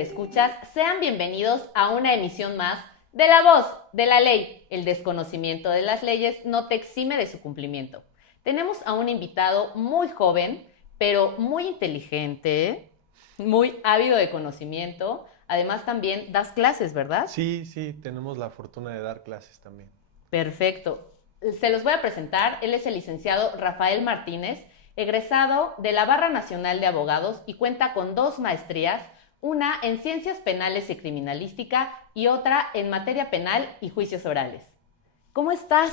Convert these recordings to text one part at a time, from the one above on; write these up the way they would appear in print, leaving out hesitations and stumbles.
ciberescuchas, sean bienvenidos a una emisión más de La Voz de la Ley. El desconocimiento de las leyes no te exime de su cumplimiento. Tenemos a un invitado muy joven, pero muy inteligente, muy ávido de conocimiento. Además también das clases, ¿verdad? Sí, sí, tenemos la fortuna de dar clases también. Perfecto. Se los voy a presentar. Él es el licenciado Rafael Martínez, egresado de la Barra Nacional de Abogados y cuenta con 2 maestrías, una en Ciencias Penales y Criminalística y otra en Materia Penal y Juicios Orales. ¿Cómo estás?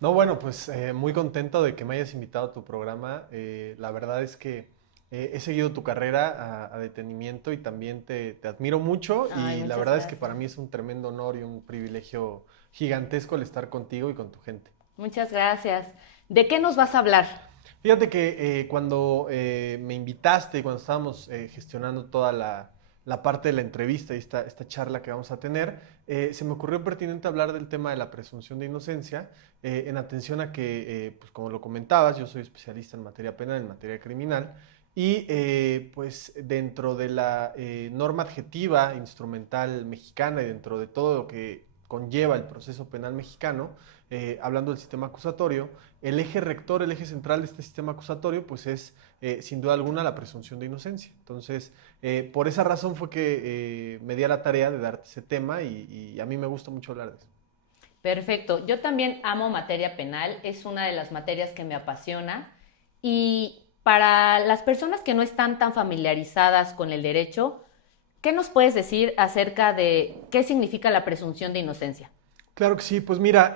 No, bueno, pues muy contento de que me hayas invitado a tu programa. La verdad es que he seguido tu carrera a detenimiento y también te admiro mucho Ay, y la muchas verdad es que para gracias. mí es un tremendo honor y un privilegio gigantesco el estar contigo y con tu gente. Muchas gracias. ¿De qué nos vas a hablar? Fíjate que cuando me invitaste, cuando estábamos gestionando toda la parte de la entrevista y esta charla que vamos a tener, se me ocurrió pertinente hablar del tema de la presunción de inocencia, en atención a que, pues como lo comentabas, yo soy especialista en materia penal, en materia criminal, y pues dentro de la norma adjetiva instrumental mexicana y dentro de todo lo que conlleva el proceso penal mexicano, hablando del sistema acusatorio, el eje rector, el eje central de este sistema acusatorio, pues es sin duda alguna la presunción de inocencia. Entonces, por esa razón fue que me di a la tarea de darte ese tema y a mí me gusta mucho hablar de eso. Perfecto. Yo también amo materia penal, es una de las materias que me apasiona y para las personas que no están tan familiarizadas con el derecho, ¿qué nos puedes decir acerca de qué significa la presunción de inocencia? Claro que sí, pues mira,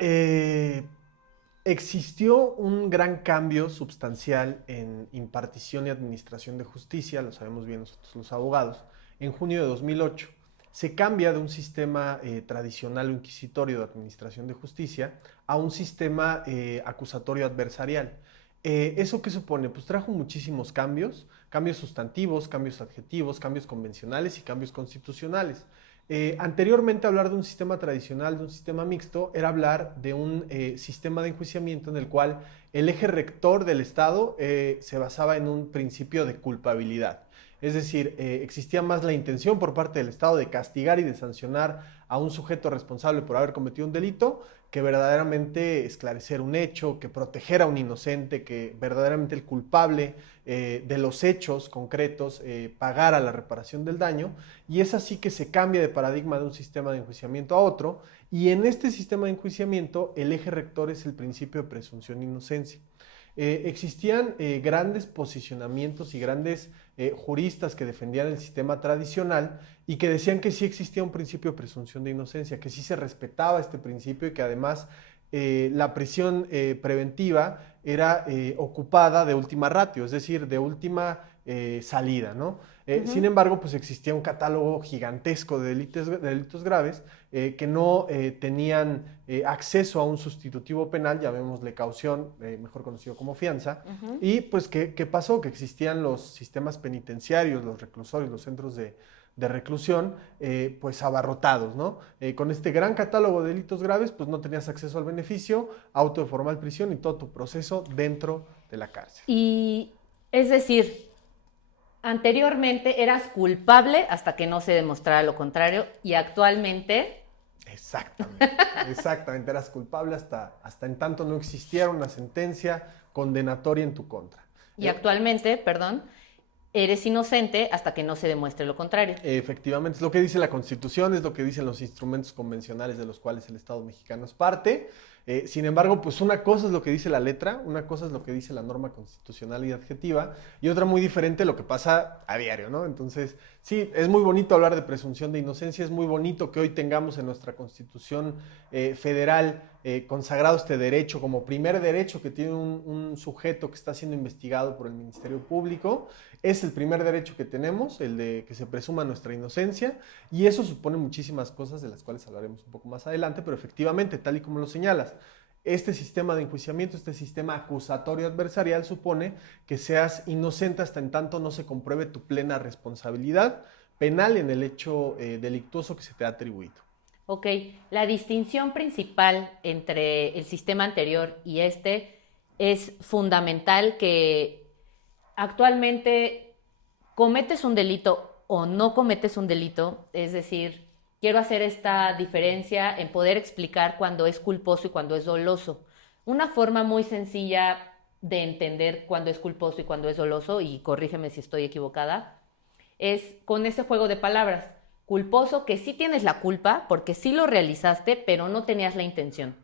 existió un gran cambio sustancial en impartición y administración de justicia, lo sabemos bien nosotros los abogados, en junio de 2008. Se cambia de un sistema tradicional o inquisitorio de administración de justicia a un sistema acusatorio adversarial. ¿Eso qué supone? Pues trajo muchísimos cambios, cambios sustantivos, cambios adjetivos, cambios convencionales y cambios constitucionales. Anteriormente hablar de un sistema tradicional, de un sistema mixto, era hablar de un sistema de enjuiciamiento en el cual el eje rector del Estado se basaba en un principio de culpabilidad. Es decir, existía más la intención por parte del Estado de castigar y de sancionar a un sujeto responsable por haber cometido un delito que verdaderamente esclarecer un hecho, que proteger a un inocente, que verdaderamente el culpable de los hechos concretos pagara la reparación del daño. Y es así que se cambia de paradigma de un sistema de enjuiciamiento a otro. Y en este sistema de enjuiciamiento el eje rector es el principio de presunción de inocencia. Existían grandes posicionamientos y grandes juristas que defendían el sistema tradicional y que decían que sí existía un principio de presunción de inocencia, que sí se respetaba este principio y que además la prisión preventiva era ocupada de última ratio, es decir, de última salida, ¿no? Sin Ujú. embargo, pues existía un catálogo gigantesco de delitos graves que no tenían acceso a un sustitutivo penal, llamémosle caución, mejor conocido como fianza. Ujú. Y pues, ¿qué pasó? Que existían los sistemas penitenciarios, los reclusorios, los centros de reclusión, pues abarrotados, ¿no? Con este gran catálogo de delitos graves, pues no tenías acceso al beneficio, auto de formal prisión y todo tu proceso dentro de la cárcel. Y es decir, anteriormente eras culpable hasta que no se demostrara lo contrario y actualmente, Exactamente, exactamente. Eras culpable hasta en tanto no existiera una sentencia condenatoria en tu contra. y actualmente, perdón, eres inocente hasta que no se demuestre lo contrario. Efectivamente, es lo que dice la Constitución, es lo que dicen los instrumentos convencionales de los cuales el Estado mexicano es parte. Sin embargo, pues una cosa es lo que dice la letra, una cosa es lo que dice la norma constitucional y adjetiva, y otra muy diferente lo que pasa a diario, ¿no? Entonces, sí, es muy bonito hablar de presunción de inocencia, es muy bonito que hoy tengamos en nuestra Constitución federal consagrado este derecho como primer derecho que tiene un sujeto que está siendo investigado por el Ministerio Público. Es el primer derecho que tenemos, el de que se presuma nuestra inocencia, y eso supone muchísimas cosas de las cuales hablaremos un poco más adelante, pero efectivamente, tal y como lo señalas, este sistema de enjuiciamiento, este sistema acusatorio adversarial supone que seas inocente hasta en tanto no se compruebe tu plena responsabilidad penal en el hecho delictuoso que se te ha atribuido. Ok, la distinción principal entre el sistema anterior y este es fundamental que actualmente cometes un delito o no cometes un delito, es decir, quiero hacer esta diferencia en poder explicar cuando es culposo y cuando es doloso. Una forma muy sencilla de entender cuándo es culposo y cuándo es doloso, y corrígeme si estoy equivocada, es con ese juego de palabras. Culposo, que sí tienes la culpa, porque sí lo realizaste, pero no tenías la intención,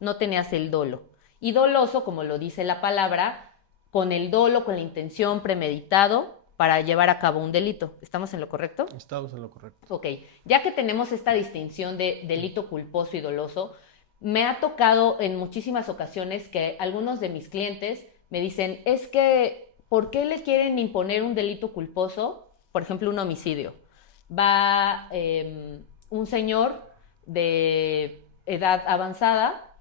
no tenías el dolo. Y doloso, como lo dice la palabra, con el dolo, con la intención, premeditado, para llevar a cabo un delito. ¿Estamos en lo correcto? Estamos en lo correcto. Ok, ya que tenemos esta distinción de delito culposo y doloso, me ha tocado en muchísimas ocasiones que algunos de mis clientes me dicen, es que, ¿por qué le quieren imponer un delito culposo? Por ejemplo, un homicidio. Va un señor de edad avanzada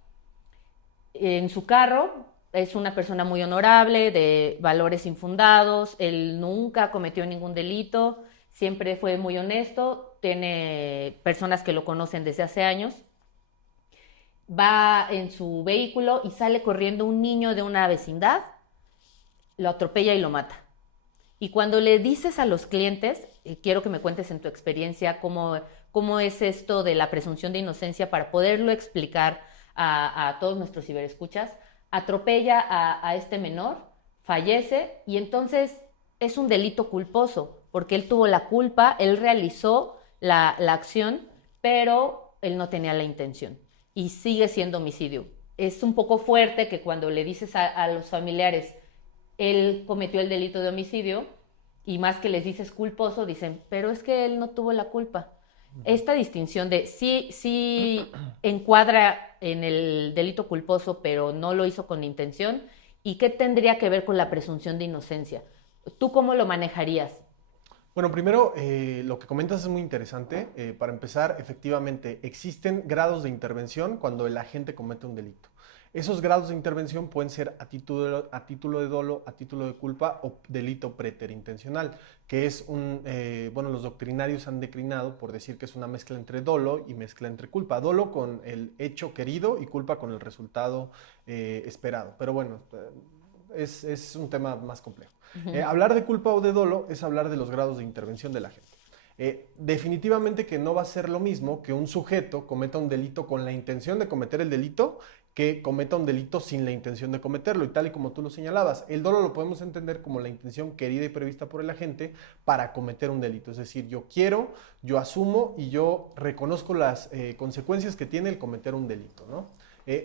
en su carro, es una persona muy honorable, de valores infundados, él nunca cometió ningún delito, siempre fue muy honesto, tiene personas que lo conocen desde hace años. Va en su vehículo y sale corriendo un niño de una vecindad, lo atropella y lo mata. Y cuando le dices a los clientes, quiero que me cuentes en tu experiencia cómo es esto de la presunción de inocencia para poderlo explicar a todos nuestros ciberescuchas, atropella a este menor, fallece y entonces es un delito culposo, porque él tuvo la culpa, él realizó la acción, pero él no tenía la intención y sigue siendo homicidio. Es un poco fuerte que cuando le dices a los familiares, él cometió el delito de homicidio, y más que les dices culposo, dicen, pero es que él no tuvo la culpa. Esta distinción de sí encuadra en el delito culposo, pero no lo hizo con intención, ¿y qué tendría que ver con la presunción de inocencia? ¿Tú cómo lo manejarías? Bueno, primero, lo que comentas es muy interesante. Para empezar, efectivamente, existen grados de intervención cuando el agente comete un delito. Esos grados de intervención pueden ser a título de dolo, a título de culpa o delito preterintencional, que es bueno, los doctrinarios han declinado por decir que es una mezcla entre dolo y mezcla entre culpa. Dolo con el hecho querido y culpa con el resultado esperado. Pero bueno, es un tema más complejo. Hablar de culpa o de dolo es hablar de los grados de intervención de la gente. Definitivamente que no va a ser lo mismo que un sujeto cometa un delito con la intención de cometer el delito que cometa un delito sin la intención de cometerlo. Y tal y como tú lo señalabas, el dolo lo podemos entender como la intención querida y prevista por el agente para cometer un delito. Es decir, yo quiero, yo asumo y yo reconozco las consecuencias que tiene el cometer un delito, ¿no?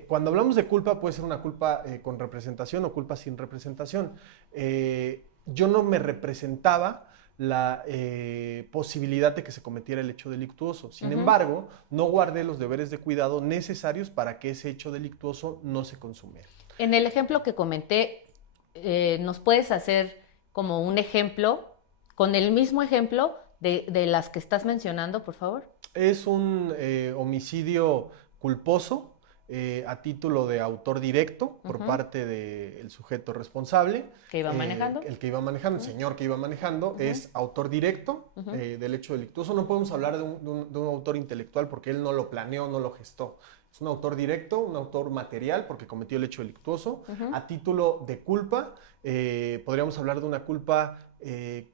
Cuando hablamos de culpa, puede ser una culpa con representación o culpa sin representación. Yo no me representaba la posibilidad de que se cometiera el hecho delictuoso. Sin embargo, no guardé los deberes de cuidado necesarios para que ese hecho delictuoso no se consumiera. En el ejemplo que comenté, ¿nos puedes hacer como un ejemplo, con el mismo ejemplo de las que estás mencionando, por favor? Es un homicidio culposo a título de autor directo por parte del sujeto responsable. ¿Que iba manejando? El que iba manejando, el señor que iba manejando, es autor directo del hecho delictuoso. No podemos hablar de un autor intelectual porque él no lo planeó, no lo gestó. Es un autor directo, un autor material porque cometió el hecho delictuoso. A título de culpa, podríamos hablar de una culpa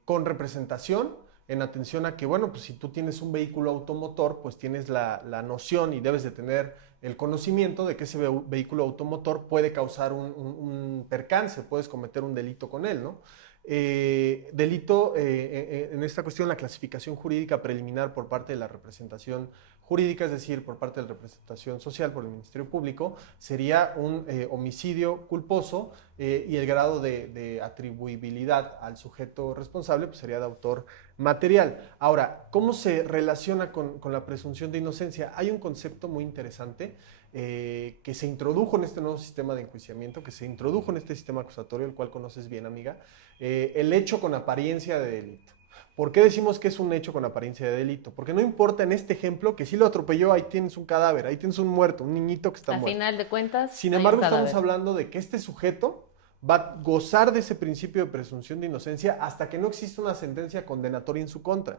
con representación, en atención a que, bueno, pues si tú tienes un vehículo automotor, pues tienes la noción y debes de tener el conocimiento de que ese vehículo automotor puede causar un percance, puedes cometer un delito con él, ¿no? Delito, en esta cuestión, la clasificación jurídica preliminar por parte de la representación jurídica, es decir, por parte de la representación social, por el Ministerio Público, sería un homicidio culposo y el grado de atribuibilidad al sujeto responsable pues sería de autor material. Ahora, ¿cómo se relaciona con la presunción de inocencia? Hay un concepto muy interesante que se introdujo en este nuevo sistema de enjuiciamiento, que se introdujo en este sistema acusatorio, el cual conoces bien, amiga, el hecho con apariencia de delito. ¿Por qué decimos que es un hecho con apariencia de delito? Porque no importa en este ejemplo que si lo atropelló, ahí tienes un cadáver, ahí tienes un muerto, un niñito que está muerto. Al final de cuentas, sin embargo, estamos hablando de que este sujeto va a gozar de ese principio de presunción de inocencia hasta que no exista una sentencia condenatoria en su contra.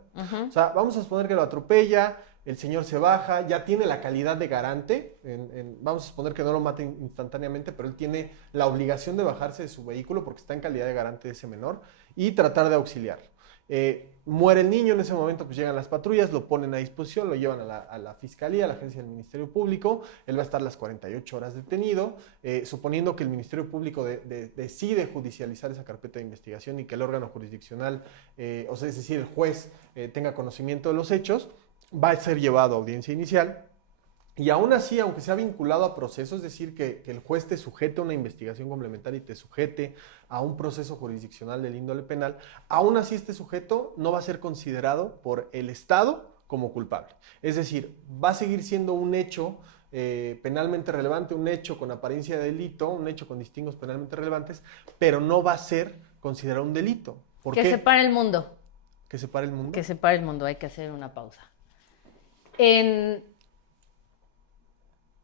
O sea, vamos a suponer que lo atropella, el señor se baja, ya tiene la calidad de garante, vamos a suponer que no lo mate instantáneamente, pero él tiene la obligación de bajarse de su vehículo porque está en calidad de garante de ese menor y tratar de auxiliarlo. Muere el niño, en ese momento pues llegan las patrullas, lo ponen a disposición, lo llevan a la fiscalía, a la agencia del Ministerio Público, él va a estar las 48 horas detenido, suponiendo que el Ministerio Público decide judicializar esa carpeta de investigación y que el órgano jurisdiccional, o sea, es decir, el juez tenga conocimiento de los hechos, va a ser llevado a audiencia inicial. Y aún así, aunque sea vinculado a proceso, es decir, que el juez te sujete a una investigación complementaria y te sujete a un proceso jurisdiccional del índole penal, aún así este sujeto no va a ser considerado por el Estado como culpable. Es decir, va a seguir siendo un hecho penalmente relevante, un hecho con apariencia de delito, un hecho con distingos penalmente relevantes, pero no va a ser considerado un delito. ¿Por qué? Que se pare el mundo. ¿Que se pare el mundo? Que se pare el mundo, hay que hacer una pausa.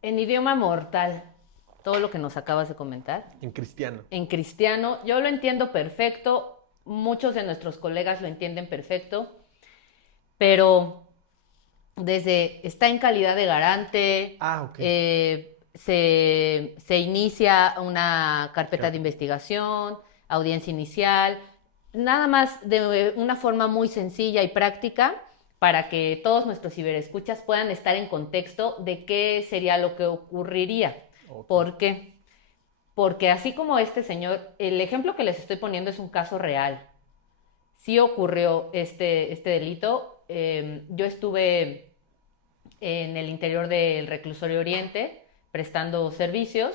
En idioma mortal, todo lo que nos acabas de comentar. En cristiano. En cristiano, yo lo entiendo perfecto, muchos de nuestros colegas lo entienden perfecto, pero desde está en calidad de garante, Okay. Se inicia una carpeta Claro. de investigación, audiencia inicial, nada más de una forma muy sencilla y práctica para que todos nuestros ciberescuchas puedan estar en contexto de qué sería lo que ocurriría. Okay. ¿Por qué? Porque así como este señor, el ejemplo que les estoy poniendo es un caso real. Sí ocurrió este delito. Yo estuve en el interior del Reclusorio Oriente prestando servicios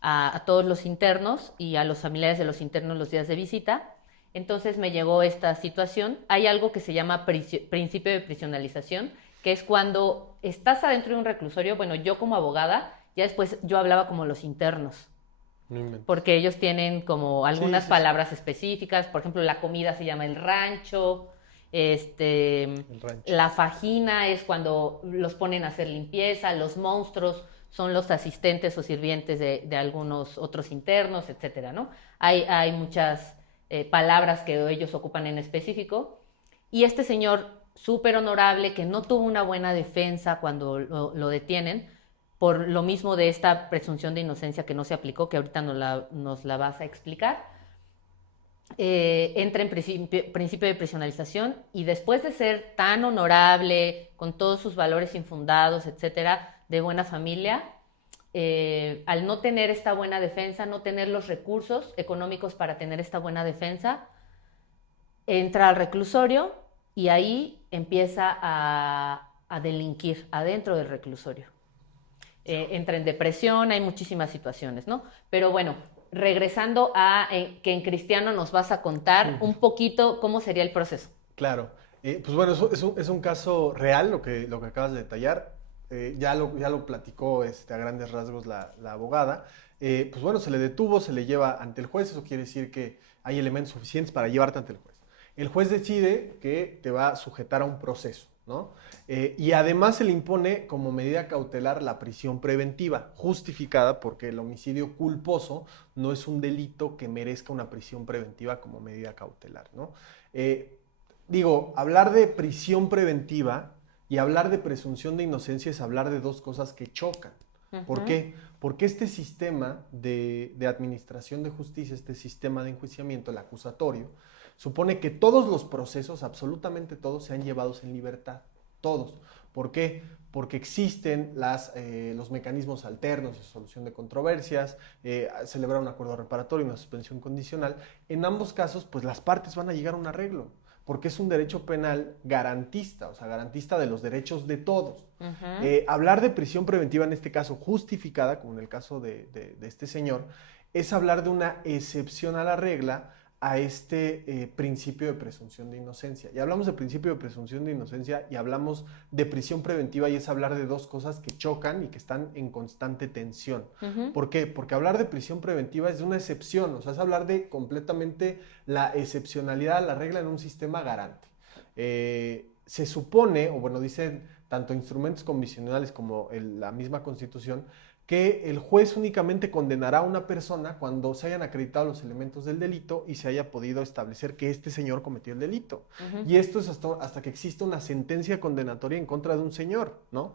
a todos los internos y a los familiares de los internos los días de visita. Entonces me llegó esta situación. Hay algo que se llama principio de prisionalización, que es cuando estás adentro de un reclusorio. Bueno, yo como abogada, ya después yo hablaba como los internos, porque ellos tienen como algunas palabras específicas. Por ejemplo, la comida se llama el rancho. El rancho. La fajina es cuando los ponen a hacer limpieza. Los monstruos son los asistentes o sirvientes de algunos otros internos, etcétera, ¿no? Hay muchas palabras que ellos ocupan en específico. Y este señor súper honorable, que no tuvo una buena defensa cuando lo detienen, por lo mismo de esta presunción de inocencia que no se aplicó, que ahorita nos la vas a explicar, entra en principio de prisionalización, y después de ser tan honorable, con todos sus valores infundados, etcétera, de buena familia, al no tener esta buena defensa, no tener los recursos económicos para tener esta buena defensa, entra al reclusorio y ahí empieza a delinquir adentro del reclusorio. Entra en depresión, hay muchísimas situaciones, ¿no? Pero bueno, regresando a que en cristiano nos vas a contar un poquito cómo sería el proceso. Claro. Pues bueno, es un caso real lo que acabas de detallar. Ya lo platicó a grandes rasgos la abogada. Pues bueno, se le detuvo, se le lleva ante el juez. Eso quiere decir que hay elementos suficientes para llevarte ante el juez. El juez decide que te va a sujetar a un proceso, ¿no? Y además se le impone como medida cautelar la prisión preventiva, justificada porque el homicidio culposo no es un delito que merezca una prisión preventiva como medida cautelar, ¿no? Hablar de prisión preventiva y hablar de presunción de inocencia es hablar de dos cosas que chocan. ¿Por qué? Porque este sistema de administración de justicia, este sistema de enjuiciamiento, el acusatorio, supone que todos los procesos, absolutamente todos, sean llevados en libertad. Todos. ¿Por qué? Porque existen los mecanismos alternos de solución de controversias, celebrar un acuerdo reparatorio y una suspensión condicional. En ambos casos, pues las partes van a llegar a un arreglo, porque es un derecho penal garantista, o sea, garantista de los derechos de todos. Hablar de prisión preventiva, en este caso justificada, como en el caso de este señor, es hablar de una excepción a la regla, a este principio de presunción de inocencia. Y hablamos de principio de presunción de inocencia y hablamos de prisión preventiva, y es hablar de dos cosas que chocan y que están en constante tensión. ¿Por qué? Porque hablar de prisión preventiva es de una excepción, o sea, es hablar de completamente la excepcionalidad a la regla en un sistema garante. Se supone, o bueno, dicen tanto instrumentos convencionales como la misma Constitución, que el juez únicamente condenará a una persona cuando se hayan acreditado los elementos del delito y se haya podido establecer que este señor cometió el delito. Y esto es hasta que exista una sentencia condenatoria en contra de un señor, ¿no?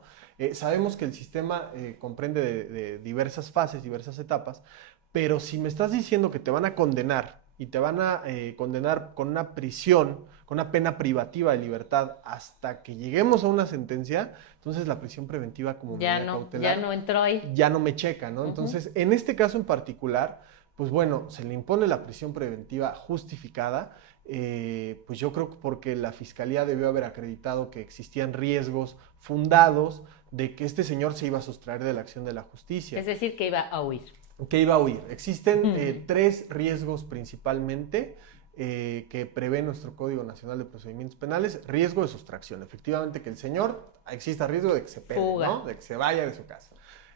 Sabemos que el sistema comprende de diversas fases, diversas etapas, pero si me estás diciendo que te van a condenar y te van a condenar con una prisión, con una pena privativa de libertad hasta que lleguemos a una sentencia, entonces la prisión preventiva como medida cautelar ya no entró ahí. ya no me checa, ¿no? Uh-huh. Entonces, en este caso en particular, pues bueno, se le impone la prisión preventiva justificada, pues yo creo que porque la Fiscalía debió haber acreditado que existían riesgos fundados de que este señor se iba a sustraer de la acción de la justicia. Es decir, que iba a huir. Que iba a huir. Existen 3 riesgos principalmente que prevé nuestro Código Nacional de Procedimientos Penales. Riesgo de sustracción. Efectivamente que el señor, exista riesgo de que se pele, ¿no? De que se vaya de su casa.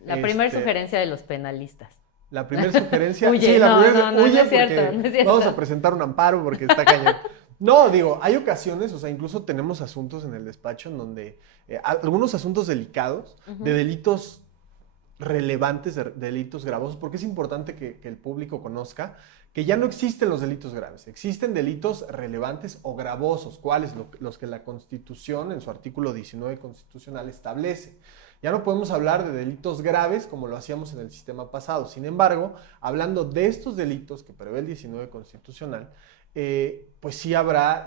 La primera sugerencia de los penalistas. La primera sugerencia... Huye, sí, no huye es cierto, no es cierto. Vamos a presentar un amparo porque está cañón. No, digo, hay ocasiones, o sea, incluso tenemos asuntos en el despacho en donde algunos asuntos delicados, de delitos relevantes, de delitos gravosos, porque es importante que el público conozca que ya no existen los delitos graves, existen delitos relevantes o gravosos, ¿cuáles? Los que la Constitución, en su artículo 19 constitucional, establece. Ya no podemos hablar de delitos graves como lo hacíamos en el sistema pasado. Sin embargo, hablando de estos delitos que prevé el 19 constitucional, pues sí habrá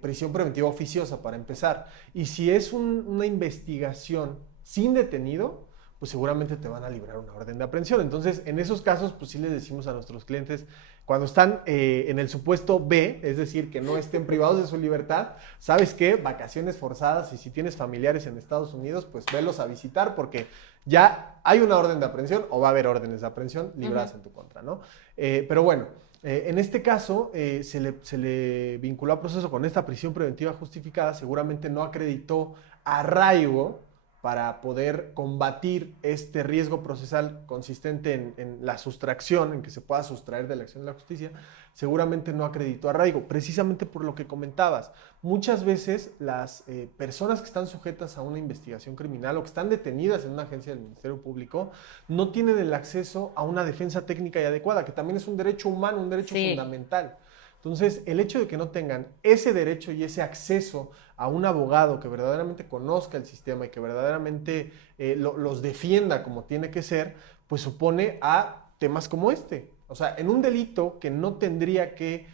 prisión preventiva oficiosa para empezar. Y si es una investigación sin detenido, pues seguramente te van a librar una orden de aprehensión. Entonces, en esos casos, pues sí les decimos a nuestros clientes, cuando están en el supuesto B, es decir, que no estén privados de su libertad, ¿sabes qué? Vacaciones forzadas, y si tienes familiares en Estados Unidos, pues velos a visitar porque ya hay una orden de aprehensión o va a haber órdenes de aprehensión libradas en tu contra, ¿no? Pero bueno, en este caso se le vinculó a proceso con esta prisión preventiva justificada, seguramente no acreditó arraigo para poder combatir este riesgo procesal consistente en la sustracción, en que se pueda sustraer de la acción de la justicia, seguramente no acreditó arraigo, precisamente por lo que comentabas. Muchas veces las personas que están sujetas a una investigación criminal o que están detenidas en una agencia del Ministerio Público no tienen el acceso a una defensa técnica y adecuada, que también es un derecho humano, un derecho fundamental. Entonces, el hecho de que no tengan ese derecho y ese acceso a un abogado que verdaderamente conozca el sistema y que verdaderamente los defienda como tiene que ser, pues supone a temas como este. O sea, en un delito que no tendría que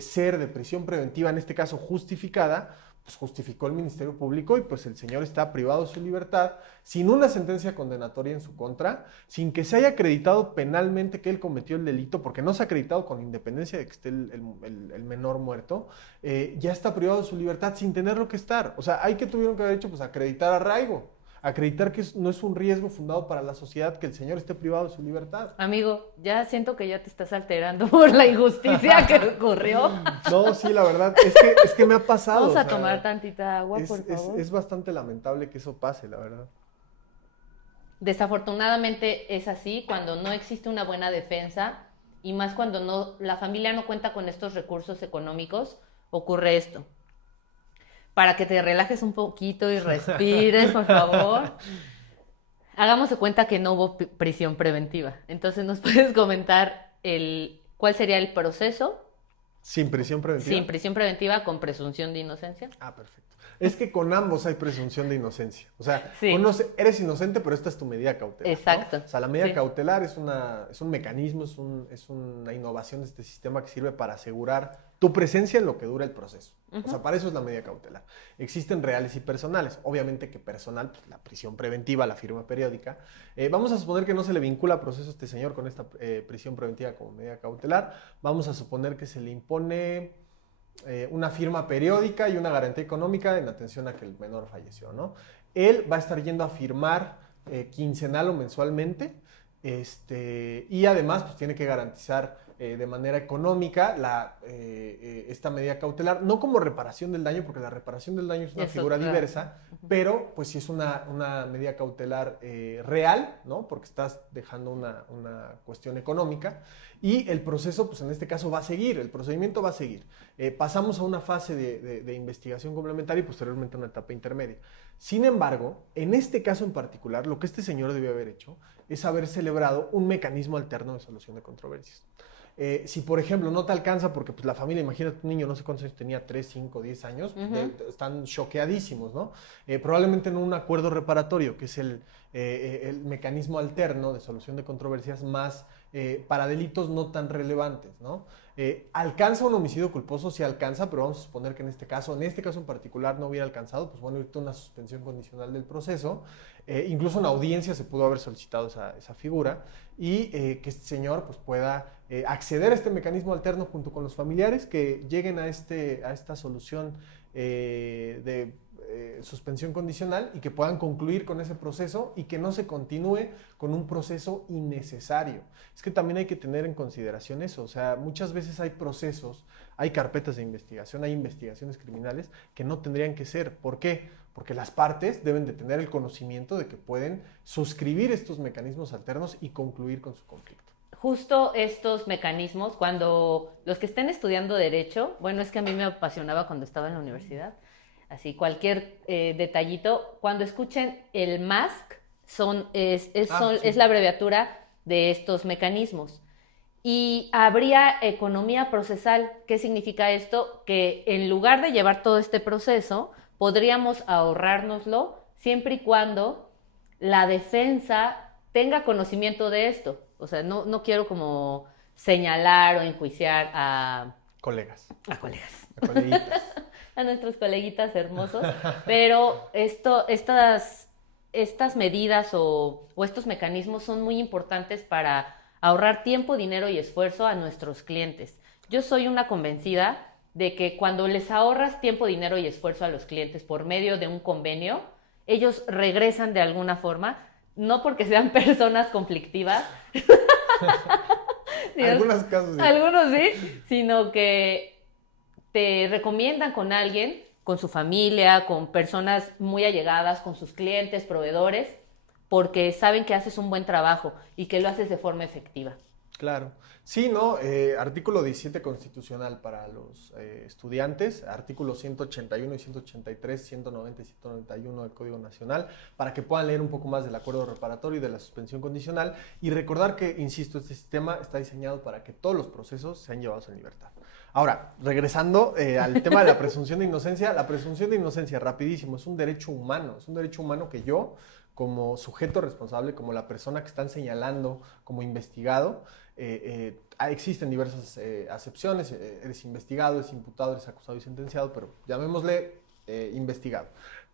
ser de prisión preventiva, en este caso justificada, pues justificó el Ministerio Público y pues el señor está privado de su libertad sin una sentencia condenatoria en su contra, sin que se haya acreditado penalmente que él cometió el delito, porque no se ha acreditado con independencia de que esté el menor muerto, ya está privado de su libertad sin tenerlo que estar. O sea, ¿qué tuvieron que haber hecho? Pues acreditar arraigo. Acreditar que no es un riesgo fundado para la sociedad que el señor esté privado de su libertad. Amigo, ya siento que ya te estás alterando por la injusticia que ocurrió. No, sí, la verdad, es que me ha pasado. Vamos a tomar tantita agua, por favor. Es bastante lamentable que eso pase, la verdad. Desafortunadamente es así cuando no existe una buena defensa y más cuando la familia no cuenta con estos recursos económicos, ocurre esto. Para que te relajes un poquito y respires, por favor. Hagamos de cuenta que no hubo prisión preventiva. Entonces, ¿nos puedes comentar cuál sería el proceso? ¿Sin prisión preventiva? Sin prisión preventiva con presunción de inocencia. Ah, perfecto. Es que con ambos hay presunción de inocencia. O sea, sí. Eres inocente, pero esta es tu medida cautelar. Exacto. ¿no? O sea, la medida cautelar es un mecanismo, es una innovación de este sistema que sirve para asegurar tu presencia en lo que dura el proceso. O sea, para eso es la medida cautelar. Existen reales y personales. Obviamente que personal, pues la prisión preventiva, la firma periódica. Vamos a suponer que no se le vincula a proceso a este señor con esta prisión preventiva como medida cautelar. Vamos a suponer que se le impone una firma periódica y una garantía económica en atención a que el menor falleció, ¿no? Él va a estar yendo a firmar quincenal o mensualmente y además pues tiene que garantizar de manera económica esta medida cautelar, no como reparación del daño, porque la reparación del daño es una figura diversa, pero pues sí es una medida cautelar real, ¿no? Porque estás dejando una cuestión económica y el proceso, pues en este caso va a seguir, el procedimiento va a seguir. Pasamos a una fase de investigación complementaria y posteriormente a una etapa intermedia. Sin embargo, en este caso en particular, lo que este señor debió haber hecho es haber celebrado un mecanismo alterno de solución de controversias. Si, por ejemplo, no te alcanza porque pues, la familia, imagínate un niño, no sé cuántos años tenía, 3, 5, 10 años, están choqueadísimos, ¿no? Probablemente no un acuerdo reparatorio, que es el mecanismo alterno de solución de controversias más para delitos no tan relevantes, ¿no? ¿Alcanza un homicidio culposo? Sí alcanza, pero vamos a suponer que en este caso en particular no hubiera alcanzado, pues bueno, ahorita una suspensión condicional del proceso, incluso en audiencia se pudo haber solicitado esa figura, y que este señor pues pueda acceder a este mecanismo alterno junto con los familiares que lleguen a esta solución de suspensión condicional y que puedan concluir con ese proceso y que no se continúe con un proceso innecesario. Es que también hay que tener en consideración eso, o sea, muchas veces hay procesos, hay carpetas de investigación, hay investigaciones criminales que no tendrían que ser. ¿Por qué? Porque las partes deben de tener el conocimiento de que pueden suscribir estos mecanismos alternos y concluir con su conflicto. Justo estos mecanismos, cuando los que estén estudiando derecho, bueno, es que a mí me apasionaba cuando estaba en la universidad, así cualquier detallito, cuando escuchen el MASC, sí. Es la abreviatura de estos mecanismos. Y habría economía procesal. ¿Qué significa esto? Que en lugar de llevar todo este proceso, podríamos ahorrárnoslo siempre y cuando la defensa tenga conocimiento de esto. O sea, no quiero como señalar o enjuiciar a colegas. A colegas. A coleguitas. A nuestros coleguitas hermosos. Pero estas medidas o estos mecanismos son muy importantes para ahorrar tiempo, dinero y esfuerzo a nuestros clientes. Yo soy una convencida de que cuando les ahorras tiempo, dinero y esfuerzo a los clientes por medio de un convenio, ellos regresan de alguna forma, no porque sean personas conflictivas, algunos casos sí. Algunos sí, sino que te recomiendan con alguien, con su familia, con personas muy allegadas, con sus clientes, proveedores, porque saben que haces un buen trabajo y que lo haces de forma efectiva. Claro. Sí, ¿no? Artículo 17 constitucional para los estudiantes, artículos 181 y 183, 190 y 191 del Código Nacional, para que puedan leer un poco más del acuerdo reparatorio y de la suspensión condicional, y recordar que, insisto, este sistema está diseñado para que todos los procesos sean llevados en libertad. Ahora, regresando al tema de la presunción de inocencia, la presunción de inocencia, rapidísimo, es un derecho humano que yo, como sujeto responsable, como la persona que están señalando como investigado, existen diversas acepciones, eres investigado, eres imputado, eres acusado y sentenciado, pero llamémosle investigado.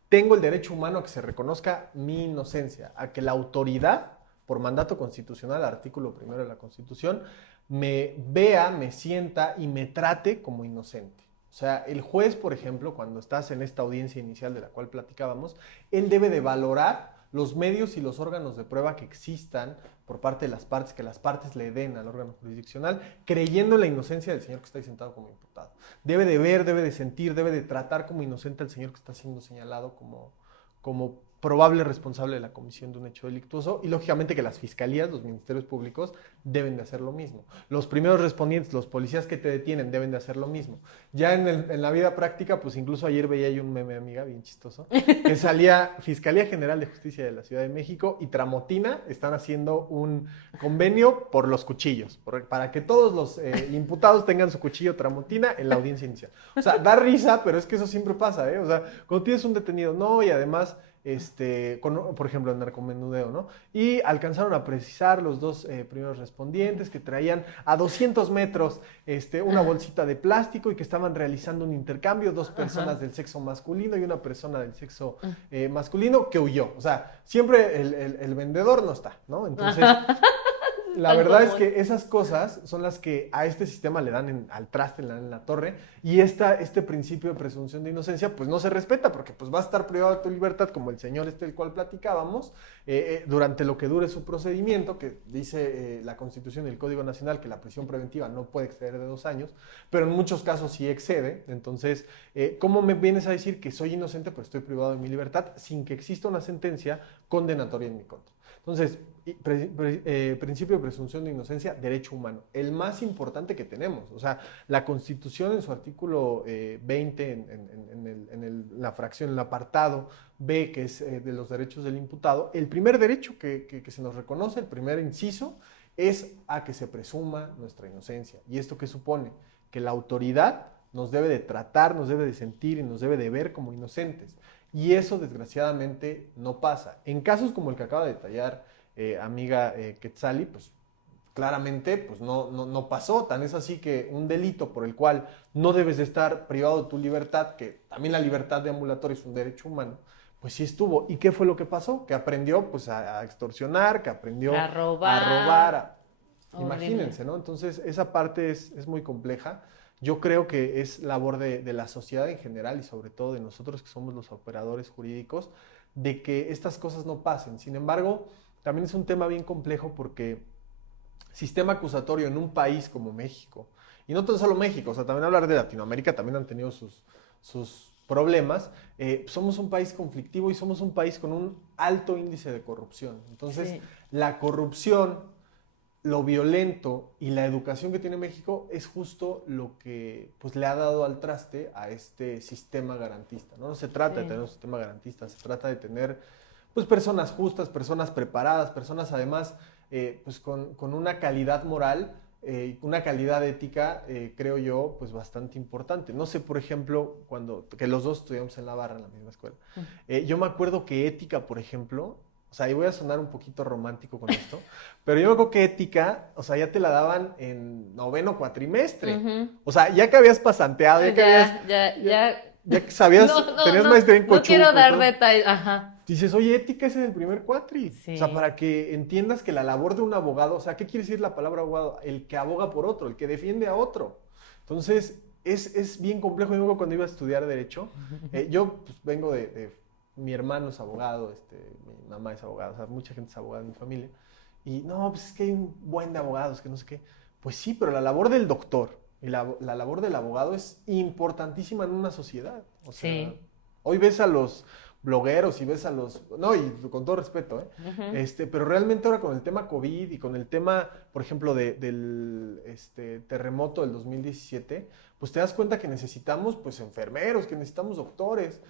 Tengo el derecho humano a que se reconozca mi inocencia, a que la autoridad, por mandato constitucional, artículo 1 de la Constitución, me vea, me sienta y me trate como inocente. O sea, el juez, por ejemplo, cuando estás en esta audiencia inicial de la cual platicábamos, él debe de valorar los medios y los órganos de prueba que existan por parte de las partes, que las partes le den al órgano jurisdiccional, creyendo en la inocencia del señor que está ahí sentado como imputado. Debe de ver, debe de sentir, debe de tratar como inocente al señor que está siendo señalado como probable responsable de la comisión de un hecho delictuoso, y lógicamente que las fiscalías, los ministerios públicos deben de hacer lo mismo. Los primeros respondientes, los policías que te detienen deben de hacer lo mismo. Ya en la vida práctica, pues incluso ayer veía yo un meme, amiga, bien chistoso, que salía Fiscalía General de Justicia de la Ciudad de México y Tramotina están haciendo un convenio por los cuchillos, para que todos los imputados tengan su cuchillo Tramotina en la audiencia inicial. O sea, da risa, pero es que eso siempre pasa, ¿eh? O sea, cuando tienes un detenido, no, y además... por ejemplo, el narcomenudeo, ¿no? Y alcanzaron a precisar los dos primeros respondientes que traían a 200 metros una bolsita de plástico y que estaban realizando un intercambio, dos personas del sexo masculino y una persona del sexo masculino que huyó. O sea, siempre el vendedor no está, ¿no? Entonces... La verdad es que esas cosas son las que a este sistema le dan al traste, le dan en la torre, y este principio de presunción de inocencia pues no se respeta, porque pues va a estar privado de tu libertad, como el señor del cual platicábamos, durante lo que dure su procedimiento, que dice la Constitución y el Código Nacional que la prisión preventiva no puede exceder de 2 años, pero en muchos casos sí excede. Entonces, ¿cómo me vienes a decir que soy inocente pero estoy privado de mi libertad sin que exista una sentencia condenatoria en mi contra? Entonces, principio de presunción de inocencia, derecho humano, el más importante que tenemos. O sea, la Constitución en su artículo 20, en la fracción, en el apartado B, que es de los derechos del imputado, el primer derecho que se nos reconoce, el primer inciso, es a que se presuma nuestra inocencia. ¿Y esto qué supone? Que la autoridad nos debe de tratar, nos debe de sentir y nos debe de ver como inocentes. Y eso, desgraciadamente, no pasa. En casos como el que acaba de detallar amiga Quetzali, pues claramente pues no pasó. Tan es así que un delito por el cual no debes de estar privado de tu libertad, que también la libertad de ambulatorio es un derecho humano, pues sí estuvo. ¿Y qué fue lo que pasó? Que aprendió pues a extorsionar, que aprendió A robar. a robar. Horrible. Imagínense, ¿no? Entonces esa parte es muy compleja. Yo creo que es labor de la sociedad en general y sobre todo de nosotros que somos los operadores jurídicos, de que estas cosas no pasen. Sin embargo, también es un tema bien complejo porque sistema acusatorio en un país como México, y no tan solo México, o sea, también hablar de Latinoamérica también han tenido sus problemas, somos un país conflictivo y somos un país con un alto índice de corrupción. Entonces, Sí. la corrupción, lo violento y la educación que tiene México es justo lo que pues, le ha dado al traste a este sistema garantista, ¿no? No se trata de tener un sistema garantista, se trata de tener pues, personas justas, personas preparadas, personas además pues, con una calidad moral, una calidad ética, creo yo, pues bastante importante. No sé, por ejemplo, que los dos estudiamos en la Barra, en la misma escuela, yo me acuerdo que ética, por ejemplo, o sea, y voy a sonar un poquito romántico con esto, pero yo me acuerdo que ética, o sea, ya te la daban en noveno cuatrimestre. Ujú. O sea, ya que habías pasanteado, ya que habías... Ya que sabías, tenías maestría en No Cochuco. quiero dar todo. detalles. Ajá. Dices, oye, ética es en el primer cuatri. Sí. O sea, para que entiendas que la labor de un abogado, o sea, ¿qué quiere decir la palabra abogado? El que aboga por otro, el que defiende a otro. Entonces, es bien complejo. Yo me acuerdo cuando iba a estudiar Derecho, yo pues, vengo mi hermano es abogado, mi mamá es abogada, o sea, mucha gente es abogada en mi familia. Y no, pues es que hay un buen de abogados, que no sé qué. Pues sí, pero la labor del doctor y la labor del abogado es importantísima en una sociedad. O sea, Sí. hoy ves a los blogueros y ves a los... No, y con todo respeto, Ujú. pero realmente ahora con el tema COVID y con el tema, por ejemplo, del terremoto del 2017, pues te das cuenta que necesitamos pues enfermeros, que necesitamos doctores.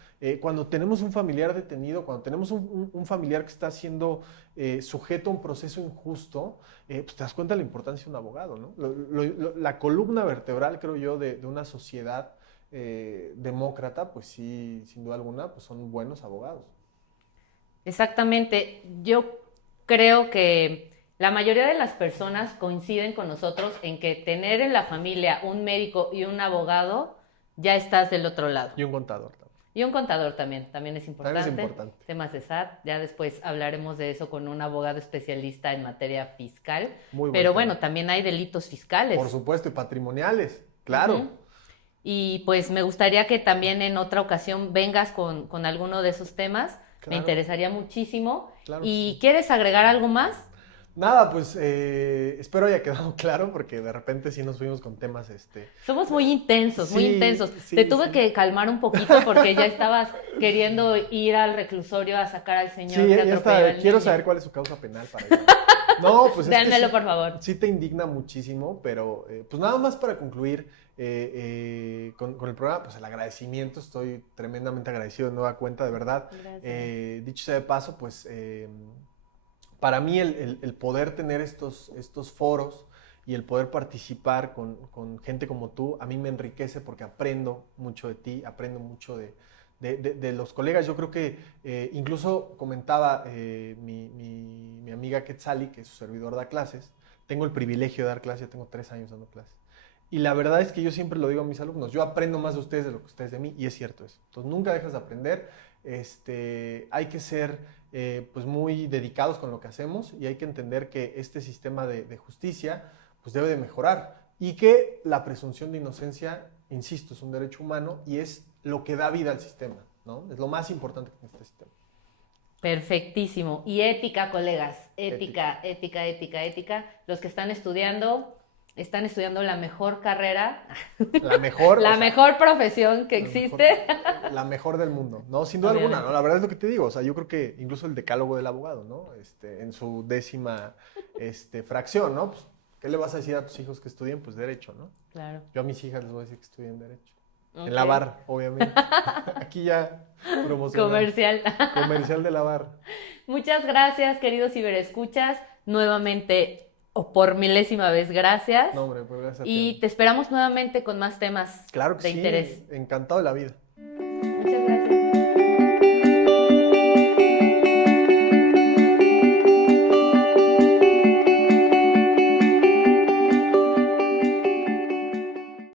Cuando tenemos un familiar detenido, cuando tenemos un familiar que está siendo sujeto a un proceso injusto, pues te das cuenta de la importancia de un abogado, ¿no? La columna vertebral, creo yo, de una sociedad demócrata, pues sí, sin duda alguna, pues son buenos abogados. Exactamente. Yo creo que la mayoría de las personas coinciden con nosotros en que tener en la familia un médico y un abogado, ya estás del otro lado. Y un contador también. Y un contador también es importante. También es importante. Temas de SAT, ya después hablaremos de eso con un abogado especialista en materia fiscal. Muy buen Pero tema. bueno, también hay delitos fiscales. Por supuesto, y patrimoniales, claro. Ujú. Y pues me gustaría que también en otra ocasión vengas con alguno de esos temas. Me Claro. interesaría muchísimo. Claro que ¿Y sí. quieres agregar algo más? Nada, pues espero haya quedado claro porque de repente sí nos fuimos con temas Somos muy intensos, muy Sí, intensos. sí, Te tuve sí. que calmar un poquito porque ya estabas queriendo ir al reclusorio a sacar al señor Sí, que ya atropelló está. al Quiero niño. saber cuál es su causa penal para ello. No, pues es que Dénmelo, sí, por favor. sí te indigna muchísimo, pero pues nada más para concluir con el programa, pues el agradecimiento, estoy tremendamente agradecido de nueva cuenta, de verdad. Gracias. Dicho sea de paso, pues para mí el poder tener estos foros y el poder participar con gente como tú, a mí me enriquece porque aprendo mucho de ti, aprendo mucho de los colegas. Yo creo que incluso comentaba mi amiga Quetzali, que su servidor da clases, tengo el privilegio de dar clases, tengo 3 años dando clases. Y la verdad es que yo siempre lo digo a mis alumnos, yo aprendo más de ustedes de lo que ustedes de mí, y es cierto eso. Entonces nunca dejas de aprender, hay que ser pues muy dedicados con lo que hacemos y hay que entender que este sistema de justicia pues debe de mejorar y que la presunción de inocencia, insisto, es un derecho humano y es lo que da vida al sistema, ¿no? Es lo más importante que tiene este sistema. Perfectísimo. Y ética, colegas. Ética. Los que están estudiando la mejor carrera, La mejor, la o sea, mejor profesión que la existe. la mejor del mundo, ¿no? Sin duda Obviamente. alguna, ¿no? La verdad es lo que te digo, o sea, yo creo que incluso el decálogo del abogado, ¿no? En su 10ª fracción, ¿no? Pues, ¿qué le vas a decir a tus hijos que estudien? Pues derecho, ¿no? Claro. Yo a mis hijas les voy a decir que estudien derecho. Ok. En la Barra, obviamente. Aquí ya promocionando. Comercial. Comercial de la Barra. Muchas gracias, queridos ciberescuchas. Nuevamente, o por milésima vez, gracias. No, hombre, pues gracias a Y ti. te esperamos nuevamente con más temas Claro que de sí, interés. encantado de la vida. Muchas gracias.